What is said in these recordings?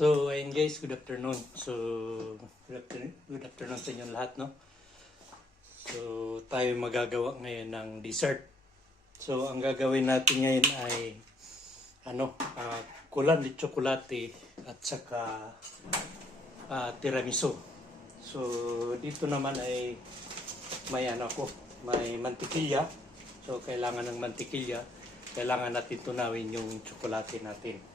So, ayun guys, good afternoon. So, good afternoon sa inyo lahat, no? So, tayo magagawa ngayon ng dessert. So, ang gagawin natin ngayon ay kulan de chocolate at saka tiramisu. So, dito naman ay may may mantikilya. So, kailangan ng mantikilya. Kailangan natin tunawin yung tsokolate natin.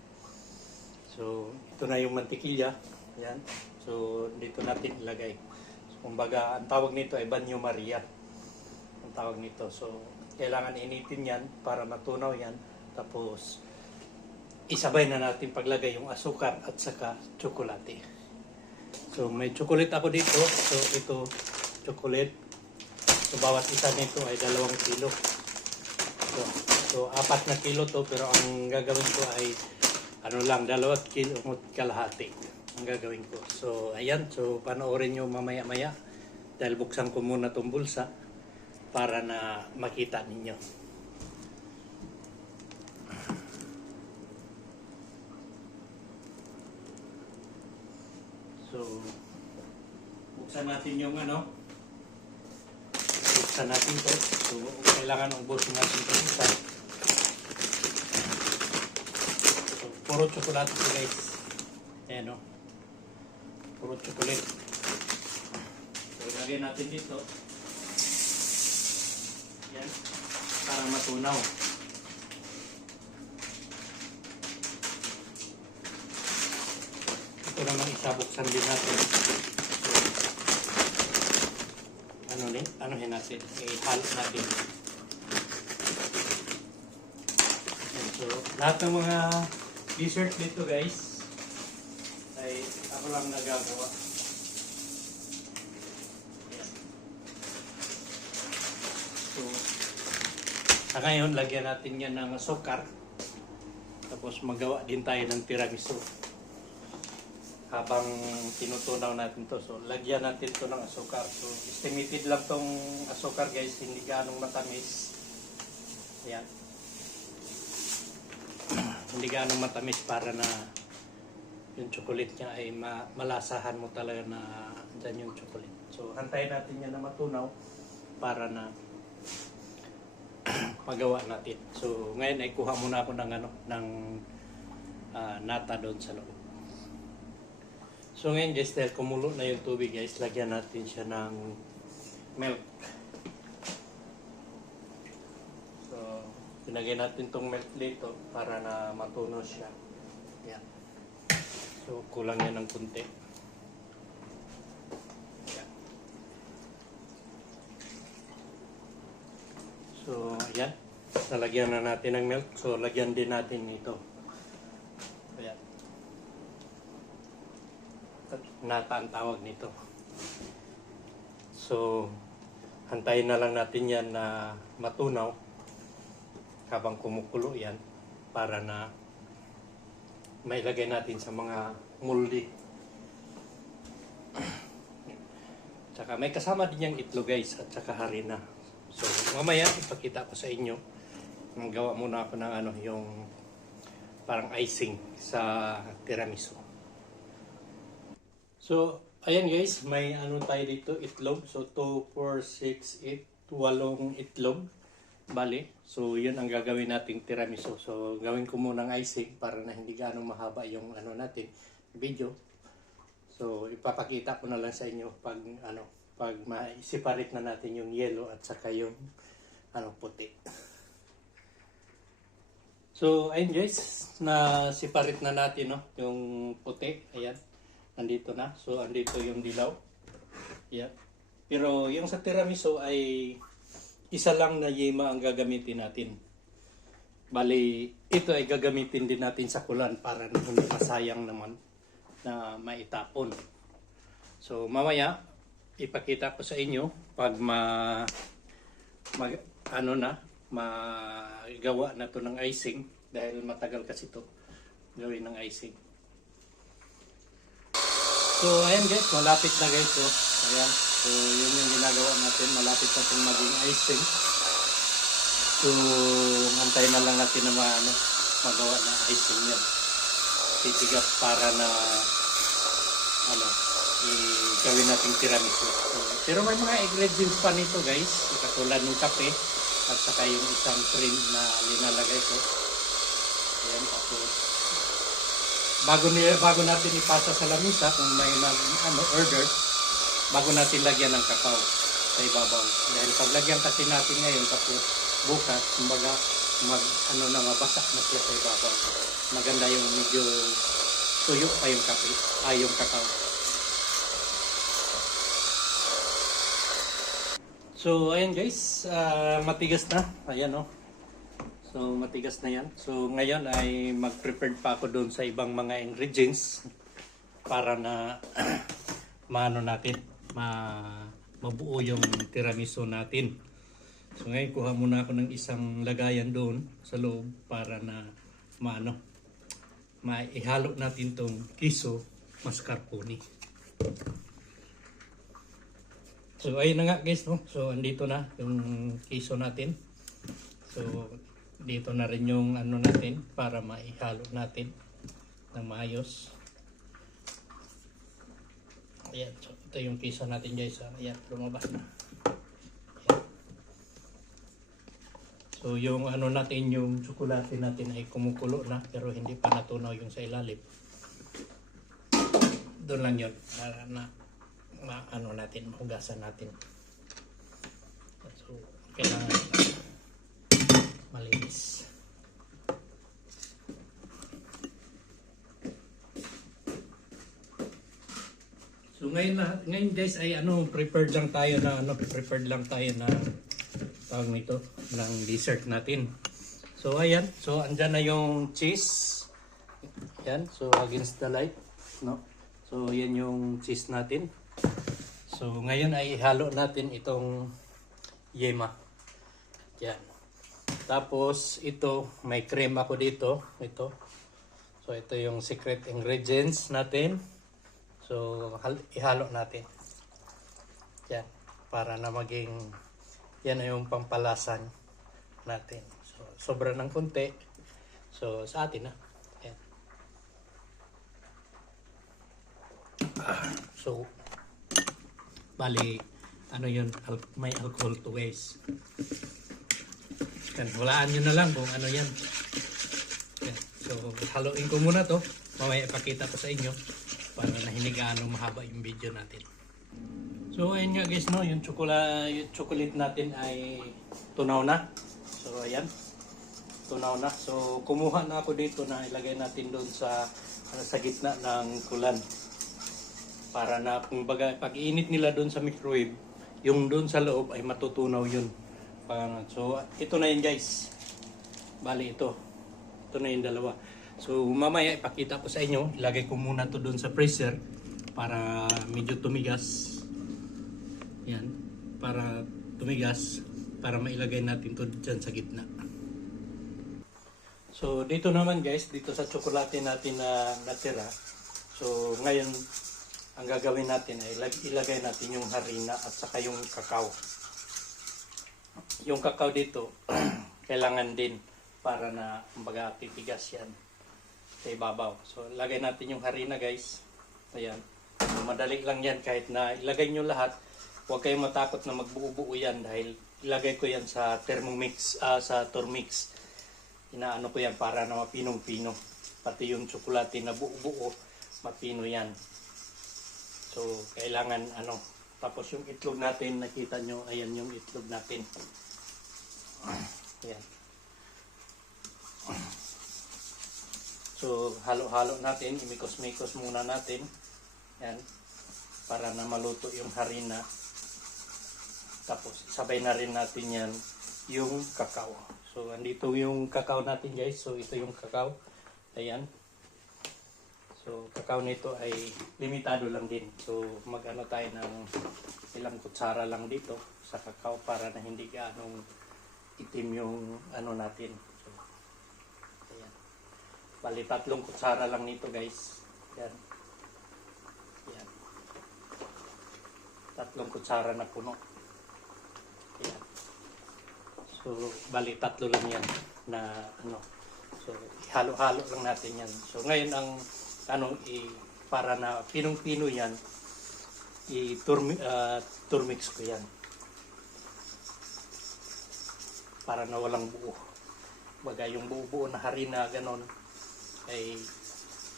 So, ito na yung mantikilya. Ayan. So, dito natin ilagay. So, kumbaga, ang tawag nito ay Banyo Maria. Ang tawag nito. So, kailangan initin yan para matunaw yan. Tapos, isabay na natin paglagay yung asukar at saka tsokolate. So, may chocolate ako dito. So, ito, chocolate. So, bawat isa nito ay 2 kilo. So 4 na kilo to, pero ang gagawin ko ay 2 kilo kalahati ang gagawin ko. So, ayan. So, panoorin nyo mamaya-maya dahil buksan ko muna itong bulsa para na makita ninyo. So, buksan natin yung buksan natin to. So, kailangan ubusin natin ito isa. So, puro chocolate ito guys. Ayan o. Puro chocolate. So, ilagay natin dito. Ayan. Para matunaw. Ito naman isa, buksan din natin. Anuhin natin, i-halot natin. And so, lahat ng mga dessert dito guys ay ako lang nagagawa. Ayan. So, sa ngayon, lagyan natin yan ng asukar. Tapos magawa din tayo ng tiramisu. Habang tinutunaw natin to, so lagyan natin to ng asukar. So estimated lang tong asukar guys, hindi ganong matamis. Ayan. Hindi ganong matamis para na yung chocolate niya ay malasahan mo talaga na dyan yung chocolate. So hantayin natin yan na matunaw para na magawa natin. So ngayon ay kuha muna ako ng nata doon sa loob. So ngayon guys, dahil kumulo na yung tubig guys, lagyan natin siya ng milk. So, pinagay natin tong milk dito para na matunaw siya. Yan. So, kulang yan ng kunti. Yan. So, ayan. Nalagyan na natin ng milk. So, lagyan din natin ito. Ayan. Nata ang tawag nito. So, hantayin na lang natin yan na matunaw habang kumukulo yan para na mailagay natin sa mga molde. Tsaka may kasama din yung itlog guys at saka harina. So, mamaya ipakita ko sa inyo. Magawa muna ako ng yung parang icing sa tiramisu. So, ayan guys, may tayo dito, itlog. So, 2, 4, 6, 8, 8 itlog. Bali. So, yun ang gagawin nating tiramisu. So, gawin ko muna ng icing para na hindi ganong mahaba yung natin, video. So, ipapakita ko na lang sa inyo pag ma-separate na natin yung yellow at saka yung puti. So, ayun guys, na-separate na natin yung puti. Ayan. Andito na. So, andito yung dilaw. Yeah. Pero, yung sa tiramisu ay isa lang na yema ang gagamitin natin. Bali, ito ay gagamitin din natin sa kulan para hindi masayang naman na maitapon. So, mamaya, ipakita ko sa inyo pag magawa na to ng icing dahil matagal kasi to gawin ng icing. So, ayan guys, malapit na guys. So, ayan. So, yun yung ginagawa natin. Malapit na itong maging icing. So, antayin na lang natin na magawa na icing yan. titigas para na ano, gawin nating tiramisu. So, pero may mga ingredients pa nito guys, katulad ng kape at saka yung isang cream na linalagay ko. Ayan, tapos bago natin ipasa sa lamisa kung may order, bago natin lagyan ng kakao sa ibabaw. Dahil paglagyan kasi natin ngayon tapos bukas, kumbaga mabasa na siya sa ibabaw. Maganda yung medyo tuyo pa yung kape, yung kakao. So ayan guys, matigas na. Ayan oh. So matigas na yan. So ngayon ay mag-prepared pa ako doon sa ibang mga ingredients para na mabuo yung tiramisu natin. So ngayon kuha muna ako ng isang lagayan doon sa loob para na maihalo natin tong queso mascarpone. So ayun na nga guys, no? So andito na yung queso natin. So dito na rin yung natin para maihalo natin ng maayos. Ayan, so ito yung queso natin guys. Ayan, lumabas na. Ayan. So yung natin, yung tsokolate natin ay kumukulo na pero hindi pa natunaw yung sa ilalim. Doon lang yun para na natin, mahugasan natin. So kailangan malinis. So ngayon guys ay prepared lang tayo na tawag nito ng dessert natin. So ayan, so andyan na yung cheese. Yan, so against the light, no? So yan yung cheese natin. So ngayon ay ihalo natin itong yema. Yan. Tapos ito, may cream ako dito, ito. So ito yung secret ingredients natin. So ihalo natin. Yan, para na maging yan na yung pampalasan natin. So sobra ng konti. So sa atin na. Yan. So bali yun, may alcohol to waste. Yan, walaan nyo na lang kung ano yan. Yan. So haluin ko muna to, mamaya ipakita ko sa inyo para na hindi gaano mahaba yung video natin. So ayun nga guys, no, yung chocolate natin ay tunaw na. So ayan, tunaw na. So kumuha na ako dito na ilagay natin doon sa gitna ng kulan. Para na kumbaga pag-init nila doon sa microwave, yung doon sa loob ay matutunaw yun. So ito na yun guys. Bali ito na yung dalawa. So mamaya ipakita ko sa inyo, ilagay ko muna to doon sa freezer para medyo tumigas. Yan, para tumigas, para mailagay natin to dyan sa gitna. So dito naman guys, dito sa tsokolate natin na natira. So ngayon ang gagawin natin ay ilagay natin yung harina at saka yung kakao. Yung kakao dito kailangan din para na kumbaga titigas yan sa ibabaw. So lagay natin yung harina guys. Ayan. So, madali lang yan kahit na ilagay nyo lahat. Huwag kayong matakot na magbuo-buo yan dahil ilagay ko yan sa Thermomix, sa Thermomix. Inaano ko yan para na mapinong-pino. Pati yung tsokolate na buo-buo, mapino yan. So kailangan tapos yung itlog natin, nakita nyo, ayan yung itlog natin. Ayan. So halo-halo natin, imikos-mikos muna natin. Yan, para na maluto yung harina. Tapos sabay na rin natin yan yung kakao. So andito yung kakao natin guys. So ito yung kakao. Ayan. So kakao nito ay limitado lang din. So mag-ano tayo ng ilang kutsara lang dito sa kakao para na hindi gaanong itim yung natin. So, ayan. Bali 3 kutsara lang nito guys. Yan. Yan. 3 kutsara na puno. Yan. So bali 3 lang yan na So halo-halo lang natin yan. So ngayon ang para na pinong-pino yan, turmix ko yan. Para na walang buo. Baga yung buo-buo na harina ganon ay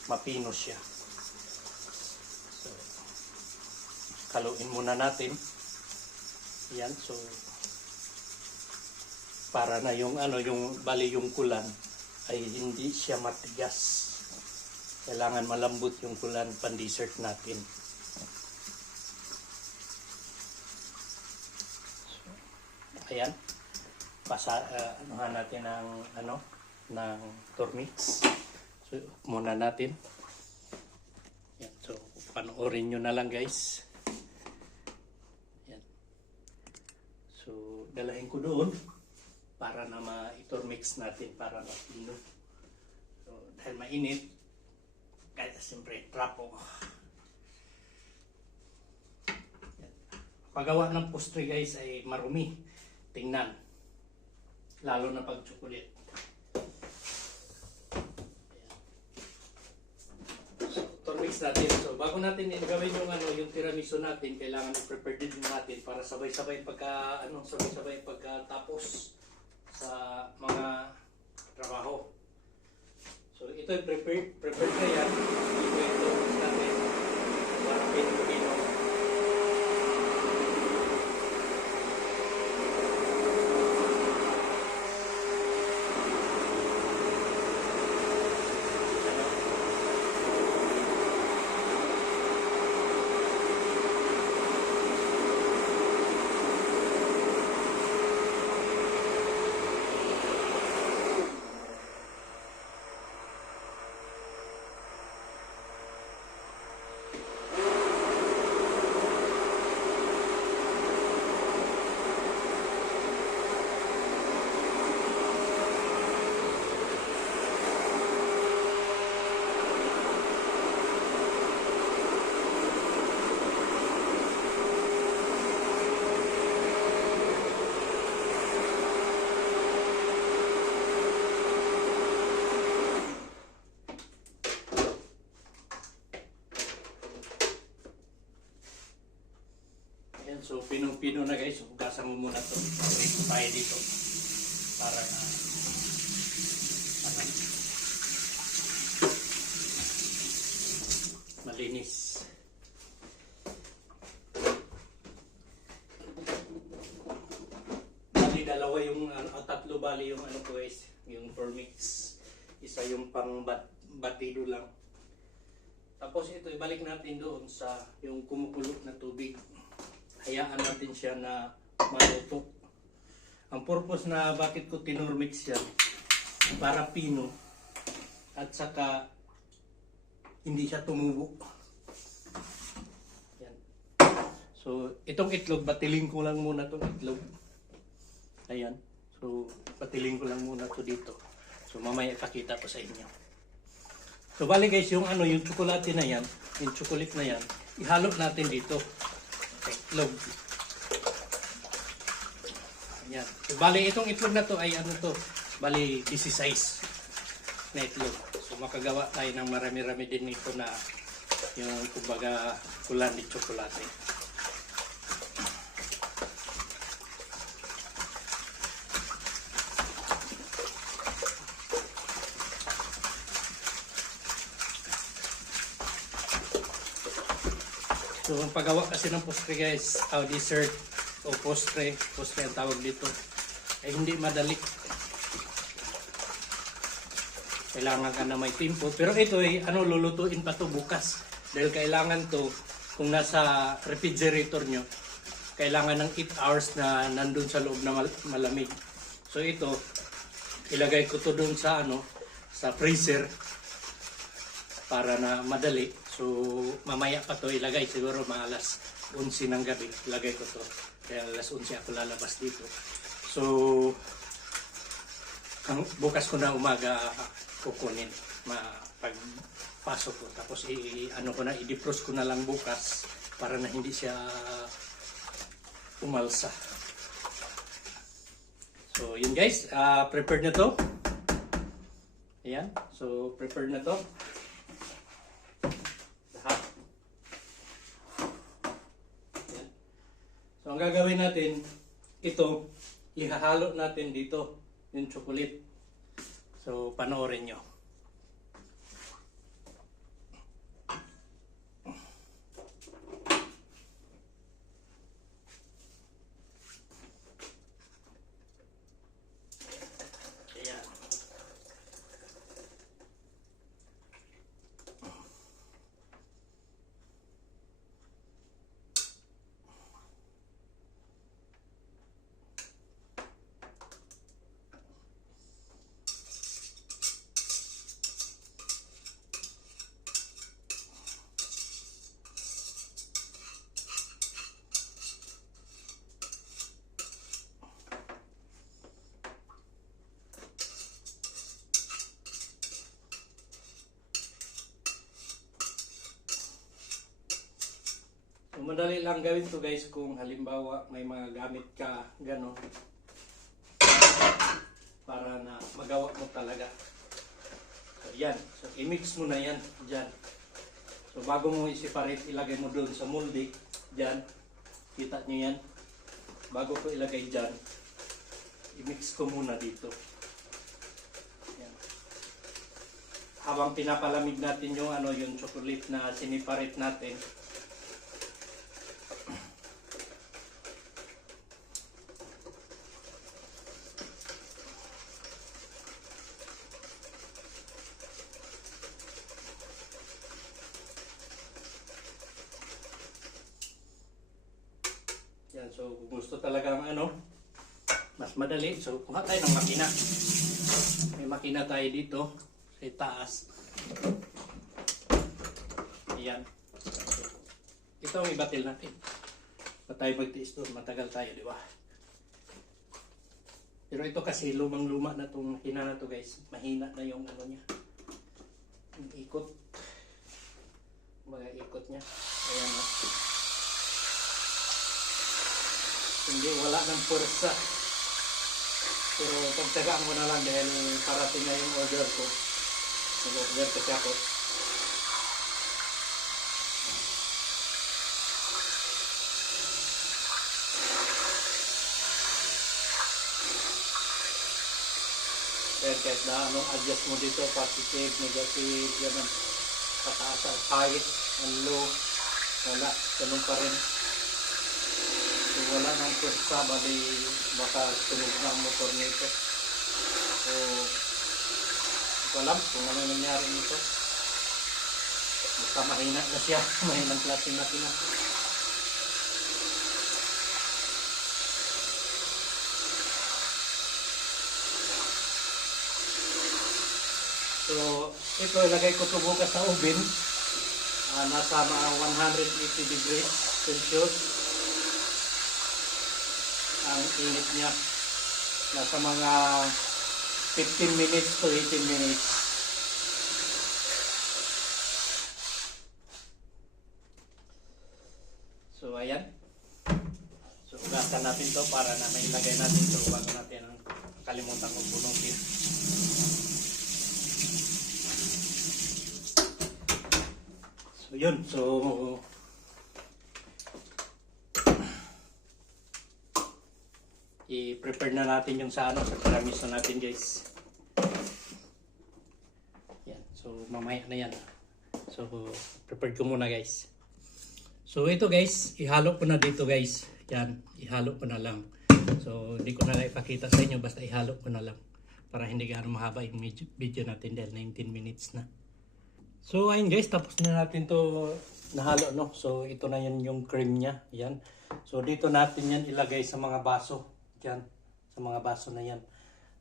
mapino siya. So haluin muna natin. Yan, so para na yung bali yung kulan ay hindi siya matigas. Kailangan malambot yung kulan pan-dessert natin. So, ayan. Anuhan natin ng turmix. So, muna natin. Yan, so panoorin nyo na lang guys. Yan. So, dalahin ko doon para na ma-turmix natin para mapino. So, dahil mainit, kaya siyempre trapo. Paggawa ng postre guys ay marumi. Tingnan. Lalo na pag chocolate. So, turmix natin. So, bago natin gawin yung tiramisu natin, kailangan i-prepare din natin para sabay-sabay pagkatapos sa mga trabaho. So ito ay prepare na yan. Ito natin para pino-pino. So, pinong-pino na guys. Hugasan mo muna ito. Ito tayo dito. Para na malinis. Bali, dalawa yung, tatlo bali yung ko guys. Yung turmix. Isa yung pang batido lang. Tapos ito, ibalik natin doon sa yung kumukulot na tubig. Hayaan natin siya na maluto. Ang purpose na bakit ko tinurmix yan, para pino at saka hindi siya tumubo. Yan. So, itong itlog, batiling ko lang muna itong itlog. Ayan. So, batiling ko lang muna ito dito. So, mamaya ipakita ko sa inyo. So, bali guys, yung tsokolate na yan, yung chocolate na yan, ihalo natin dito. Itlog. Ayan. So, bali, itong itlog na to ay bali, 16 na itlog. So, makagawa tayo ng marami-rami din nito na yung, kumbaga, kulan ni tsokolate. So, ang paggawa kasi ng postre guys, dessert o postre ang tawag dito, ay hindi madali. Kailangan ka na may timpo. Pero ito ay lulutuin pa to bukas. Dahil kailangan to, kung nasa refrigerator nyo, kailangan ng 8 hours na nandun sa loob na malamig. So ito, ilagay ko to dun sa sa freezer para na madali. So, mamaya pa to ilagay, siguro mga alas 11 ng gabi, ilagay ko to. Kaya alas 11 ako lalabas dito. So, bukas ko na umaga kukunin, pagpasok ko. Tapos, i-defrost ko na lang bukas para na hindi siya umalsa. So, yun guys, prepared na to. Ayan. So, prepare na to. Lahat. Ayan. So, ang gagawin natin, ito, ihahalo natin dito yung chocolate. So, panoorin nyo. Ayan. So, madali lang gawin to guys kung halimbawa may mga gamit ka gano'n para na magawa mo talaga. So yan, so i-mix mo na yan dyan. So bago mo i-separate, ilagay mo doon sa molde dyan, kita nyo yan. Bago ko ilagay dyan, i-mix ko muna dito. Yan. Habang pinapalamig natin yung yung chocolate na siniparate natin, yan. So kung gusto talagang mas madali, so kuha tayo ng makina. May makina tayo dito sa taas. Ayan. Ito ang ibatil natin. Pa tayo magtiis doon, matagal tayo, di ba? Pero ito kasi lumang-luma na itong makina na to guys. Mahina na yung niya. Yung ikot. Mga ikot niya. Ayan na. Hindi, wala ng pwersa. Pero pagtagaan mo na lang dahil parating na yung order ko. Nag-order kasi ako. Dahil kahit na adjust mo dito, positive, negative, yan, pataas ang height, ang low, wala, ganun pa rin. So, wala nang pwersa, bali baka tunog na ang motor nito. So, hindi ko alam kung ano nangyari nito. Basta mahina na siya, mahinang klase na pina. So, ito ilagay ko ito bukas sa oven. Nasa 180 degrees Celsius. Ang init niya. Nasa mga 15 minutes to 18 minutes. So, ayan. So, ugasan natin to para na may ilagay natin ito bago natin ang kalimutan kong bunutin. So yun, so i-prepare na natin yung sa sa tiramisu natin guys. Yan, so mamaya na yan. So prepare ko muna guys. So ito guys, ihalo ko na dito guys. Yan, ihalo ko na lang. So hindi ko na ipakita sa inyo, basta ihalo ko na lang para hindi gaano mahaba yung video natin dahil 19 minutes na. So ayun guys, tapos na natin to nahalo no. So ito na yan yung cream niya. Yan. So dito natin yan ilagay sa mga baso. Yan. Sa mga baso na yan.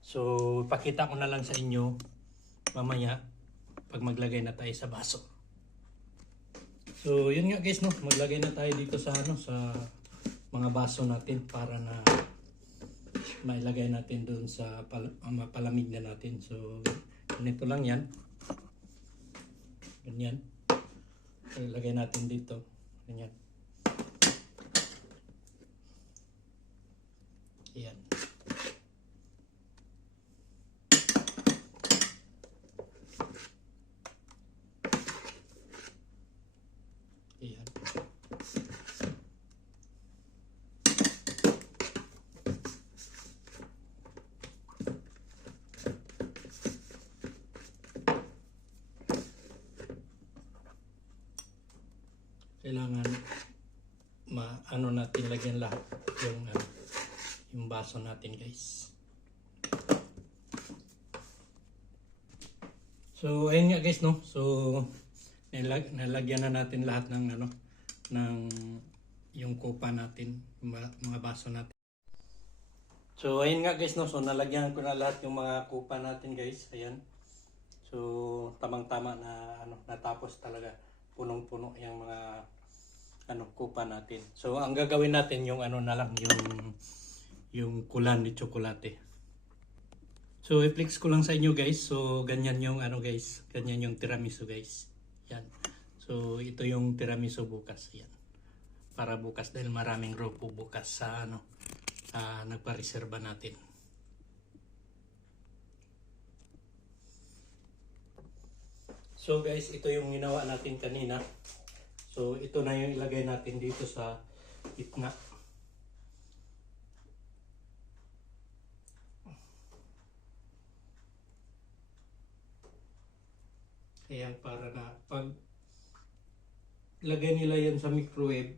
So ipakita ko na lang sa inyo mamaya pag maglagay na tayo sa baso. So yun nga guys no, maglagay na tayo dito sa sa mga baso natin para na mailagay natin doon sa mapalamig na natin. So ganito lang yan. Ganyan. Ilagay natin dito. Ganyan. Ayan. kailangan ano natin lagyan lahat yung baso natin guys. So ayun nga guys no. So nalagyan na natin lahat ng ng yung kupa natin, yung mga baso natin. So ayun nga guys no. So nalagyan ko na lahat yung mga kupa natin guys. Ayan. So tamang-tama na natapos talaga. Punong-puno yung mga kupa natin. So ang gagawin natin yung na lang yung kulan ni tsokolate. So i-flex ko lang sa inyo guys. So ganyan yung guys, ganyan yung tiramisu guys. Yan. So ito yung tiramisu bukas. Yan. Para bukas dahil maraming grupo bukas sa nagpa-reserva natin. So guys, ito yung ginawa natin kanina. So ito na yung ilagay natin dito sa gitna. Kaya para na pag lagay nila yan sa microwave,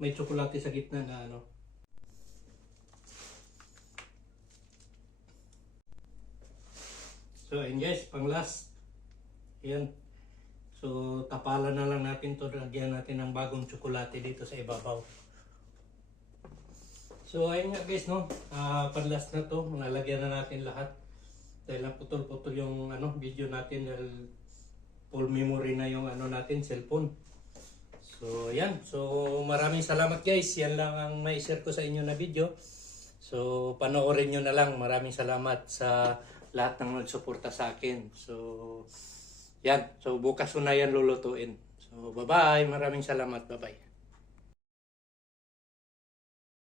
may tsokolate sa gitna na So ayun guys, pang last. Ayan. So tapalan na lang natin to, lagyan natin ng bagong tsokolate dito sa ibabaw. So ayun nga guys no, pang last na to, nalagyan na natin lahat. Dahil naputol-putol yung video natin dahil full memory na yung natin, cellphone. So yan, so maraming salamat guys. Yan lang ang may share ko sa inyo na video. So panoorin nyo na lang. Maraming salamat sa lahat ng nagsuporta sa akin. So yan, so bukas ko na yan lulutuin. So bye bye, maraming salamat, bye bye.